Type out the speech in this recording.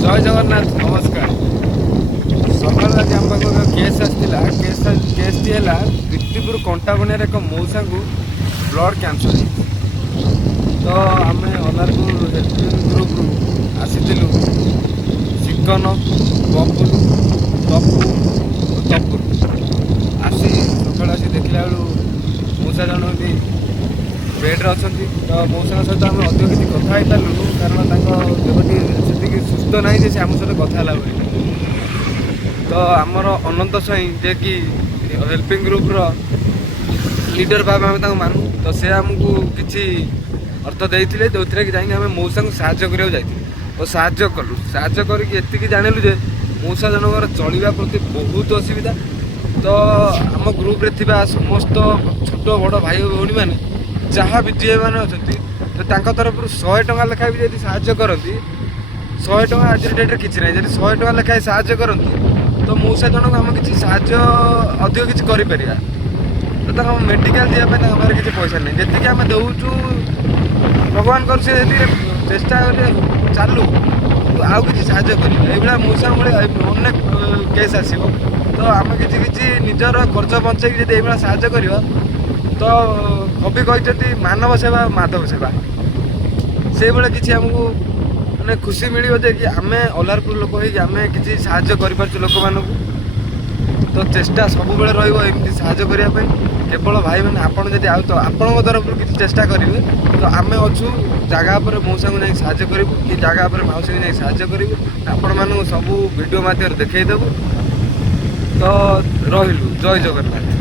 जय जगन्नाथ नमस्कार। सकाल आज आम पाक केस आसाला केसटी है दीप्तिपुर कंटाबणियार एक मौसा को ब्लड कैंसर। तो आम अनारपुर हेल्पिंग ग्रुप रु आसीलु चिकन बबुल तपु तपुर आसी सकाल आसी देखला बेलू मौसा जन भी बेड्रे अच्छा। तो मौसा सहित आम अधिक किसी कथा पार्लु कारण देहटी सुस्थ ना जे आम सहित कथा तो आमर अनंत स्वाई जे कि हेल्पिंग ग्रुप लीडर भाव आम मानू। तो से आमको किसी अर्थ देते जो थी कि जाइए मौसा को साहय कर तो साहय कलु साहय करके जानिलु जे मौसा जनकर चलवा प्रति बहुत असुविधा। तो आम ग्रुप रे थिबा समस्त छोट बड़ भाई भौणी मैंने जहाँ भी जी मैंने अच्छा तो तरफ 100 टଙ୍କା लेखाएं भी साहय करती 100 टଙ୍କା आज डेट्रे किसी ना जब 100 टଙ୍କା लेखाएं साहय करती तो मौसा जनक आम किसी साहय अधिक किसी करें तो मेडिकल जावाई किसी पैसा नहीं जी आम दौचु भगवान कर चेष्टा चालू आउ कि साहय कर मौसा भाई अनेक केस आसो तो आम किसी निजर खर्च बंचे जब ये साहय कर तो कवि कहते मानव सेवा माधव सेवा से भाई किसी आमको मैंने खुशी मिले जे कि आम अलारपुर लोक होम किसी साहय कर लोक मान तो चेष्टा सब बेले रही साहय करने केवल भाई मैंने आपड़ जब आउ तो आपण तरफ किसी चेष्टा करेंगे तो आम अच्छू जगह पर मौसा को नहीं साहय करूँ कि जगह पर मौसी को नहीं साहय करूँ आपण मानू सब वीडियो मध्यम देखईदेबू। तो रही जय जगन्नाथ।